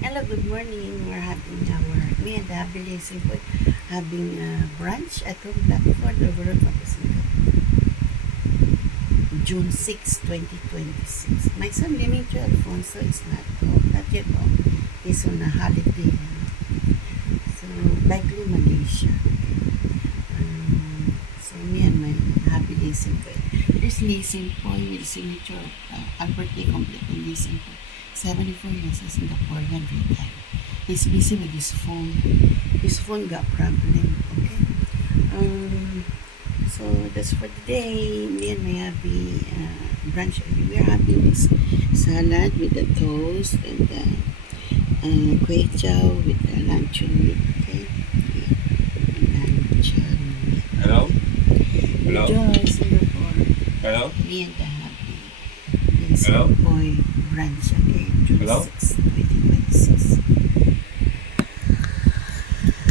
Hello, good morning. We're having me and the Happy Racing Boy having brunch at home Blackford Overlook Papasinga, June 6, 2026. My son Dimitri Alfonso is not yet home. He's on a holiday. So, likely Malaysia. So, me and my Happy Racing Boy. There's Racing Boy with the signature of Albert A. Complete and Racing Boy. 74 years as Singaporean retired. He's busy with his phone. His phone got problem. Okay. So that's for today. Me and my hubby brunch. We're having this salad with the toast and kway chow with the luncheon meat. Okay. Luncheon meat. Hello? Hello? Enjoy Singapore. Hello? Me and the hubby. This Hello? boy brunch. Okay. June Hello? 6, 2026.